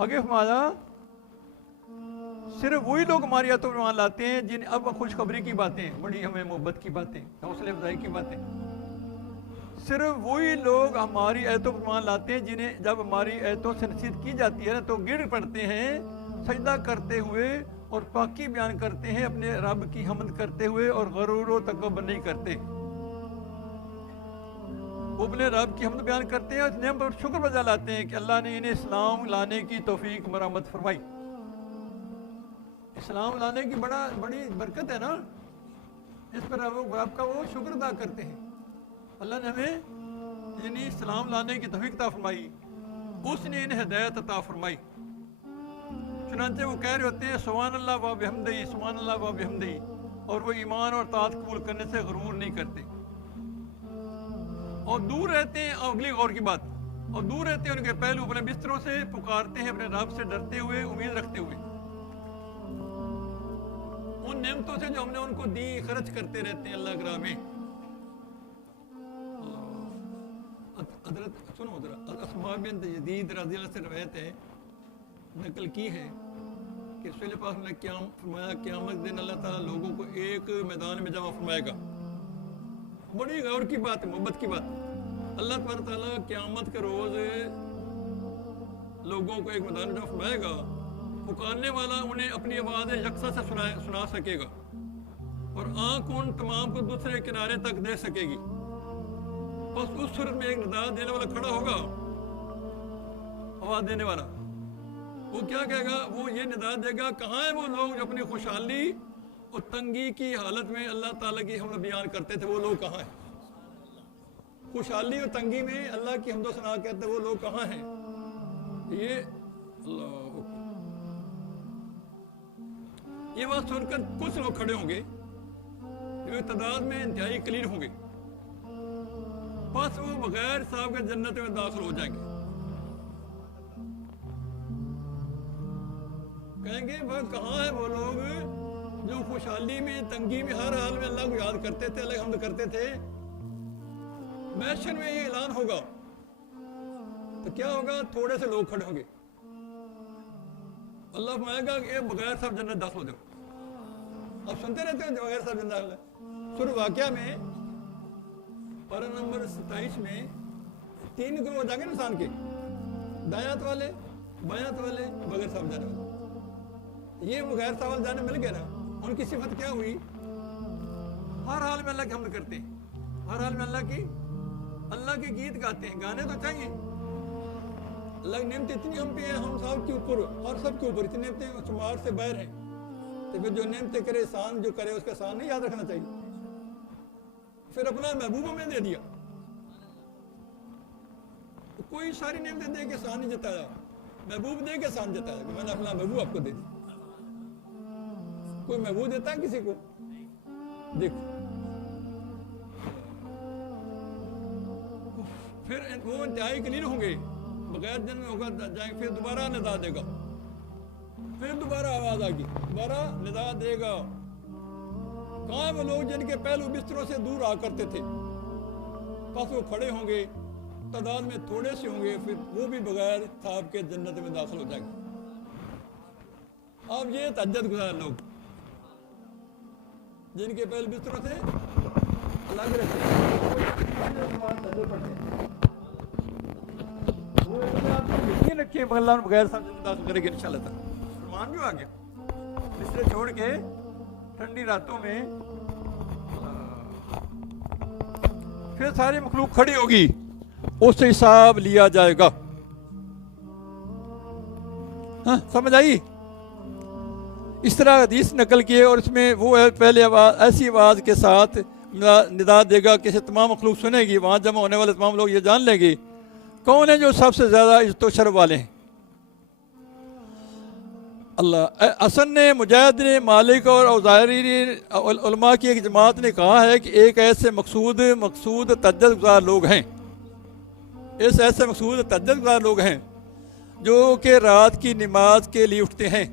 आगे फरमाया सिर्फ वही लोग हमारी आयतों पर ईमान लाते हैं जिन अब खुशखबरी की बातें, बड़ी हमें मोहब्बत की बातें, हौसले अफजाई की बातें। सिर्फ वही लोग हमारी आयतों पर ईमान लाते हैं जिन्हें जब हमारी आयतों से नसीहत की जाती है ना तो गिर पड़ते हैं सजदा करते हुए और पाकी बयान करते हैं, अपने रब की हमद करते हुए और गरूर व तकब्बुर नहीं करते। वो अपने रब की हमद बयान करते हैं और इस नेमत पर शुक्र बजा लाते हैं कि अल्लाह ने इन्हें इस्लाम लाने की तौफीक मरामत फरमाई। इस्लाम लाने की बड़ी बरकत है ना, इस पर रब का वो शुक्र अदा करते हैं। अल्लाह ने हमें यानी इस्लाम लाने की तौफीक अता फरमाई, उसने इन्हें हिदायत अता फरमाई। चुनांचे वो कह रहे होते हैं सुभान अल्लाह व बिहम्दिही, सुभान अल्लाह व बिहम्दिही, और वो ईमान और ताअत कबूल करने से गरूर नहीं करते और दूर रहते हैं। अगली गौर की बात, और दूर रहते हैं उनके पहलू अपने बिस्तरों से, पुकारते हैं अपने रब से डरते हुए, उम्मीद रखते हुए। उन नेमतों से जो हमने उनको दी खर्च करते रहते हैं अल्लाह की राह में। हज़रत सुनो अस्मा बिन्त यज़ीद रज़ी अल्लाह से रवायत है, नकल की है कि रसूल पाक ने क्या फरमाया, क़यामत दिन अल्लाह ताला लोगों को एक मैदान में जमा फरमाएगा। बड़ी गौर की बात है, मोहब्बत की बात। अल्लाह ताला क़यामत के रोज़ लोगों को एक मैदान में जमा फरमाएगा, पुकारने वाला उन्हें अपनी आवाज़ यकसा से सुना सकेगा और आँख उन तमाम को दूसरे किनारे तक दे सकेगी। बस उस सूरत में एक निदा देने वाला खड़ा होगा, आवाज़ देने वाला। वो क्या कहेगा? वो ये निदा देगा, कहाँ है वो लोग जो अपनी खुशहाली और तंगी की हालत में अल्लाह ताला की हमद बयान करते थे? वो लोग कहाँ हैं? खुशहाली और तंगी में अल्लाह की हमदो सना कहते वो लोग कहाँ हैं? ये अल्लाह, ये बात सुनकर कुछ लोग खड़े होंगे जो तादाद में इंतहाई कलील होंगे, बस वो बगैर साहब के जन्नत में दाखिल हो जाएंगे। कहेंगे वह कहाँ है वो लोग जो खुशहाली में तंगी में हर हाल में अल्लाह को याद करते थे, अल्लाह हमद करते थे। महशर में ये ऐलान होगा तो क्या होगा? थोड़े से लोग खड़े होंगे, अल्लाह फरमाएगा कि बगैर सब जन्नत दाखिल हो जाओ। अब सुनते रहते हो बगैर सब जन्नत दाखिल है। सूरह वाक़िया में पारा नंबर 27 में 3 ग्रोह हो जाएंगे इंसान के, दायात वाले, बायात वाले, बगैर सब जाने वाले। ये बगैर सावल जाने मिल गए ना, उनकी सिफत क्या हुई? हर हाल में अल्लाह की हमद करते हैं, हर हाल में अल्लाह के गीत गाते हैं। गाने तो चाहिए, अल्लाह की नेमतें इतनी हम पे हैं, हम सब के ऊपर और सब के ऊपर इतनी नेमतें शुमार से बाहर हैं। तो फिर जो नेमतें करे एहसान जो करे उसका एहसान नहीं याद रखना चाहिए? फिर अपना महबूबों में दे दिया, तो कोई सारी नेमतें दे के एहसान नहीं जताया, महबूब दे के एहसान जताया कि मैंने अपना महबूब आपको दे दिया। कोई महबूब देता है किसी को? देखो फिर वो इंतहाई कलील होंगे, बगैर जन्म होगा जाएंगे, फिर दोबारा निदा देगा, फिर दोबारा आवाज आएगी, दोबारा निदा देगा। कहाँ वो लोग जिनके पहलू बिस्तरों से दूर आ करते थे? बस वो खड़े होंगे, तादाद में थोड़े से होंगे, फिर वो भी बगैर साहब के जन्नत में दाखिल हो जाएंगे। अब ये तहज्जुद गुजार लोग जिनके पहले बिस्तरों से अलग रहते हैं, रखिए बगैर दाखिल करेंगे इंशाल्लाह। फरमान भी आ गया, बिस्तर छोड़ के ठंडी रातों में फिर सारी मखलूक खड़ी होगी, उससे हिसाब लिया जाएगा। हाँ, समझ आई? इस तरह हदीस नकल किए और इसमें वो है पहले आवाज ऐसी आवाज़ के साथ निदा देगा कि तमाम मखलूक सुनेगी। वहाँ जमा होने वाले तमाम लोग ये जान लेंगे कौन है जो सबसे ज़्यादा इज्जत व शर्फ वाले हैं। अल्लाह हसन ने, मुजाहिद ने, मालिक और औज़ारी ने, उलमा की एक जमात ने कहा है कि एक ऐसे मकसूद तहज्जुद गुज़ार लोग हैं, ऐसे मकसूद तहज्जुद गुज़ार लोग हैं जो कि रात की नमाज के लिए उठते हैं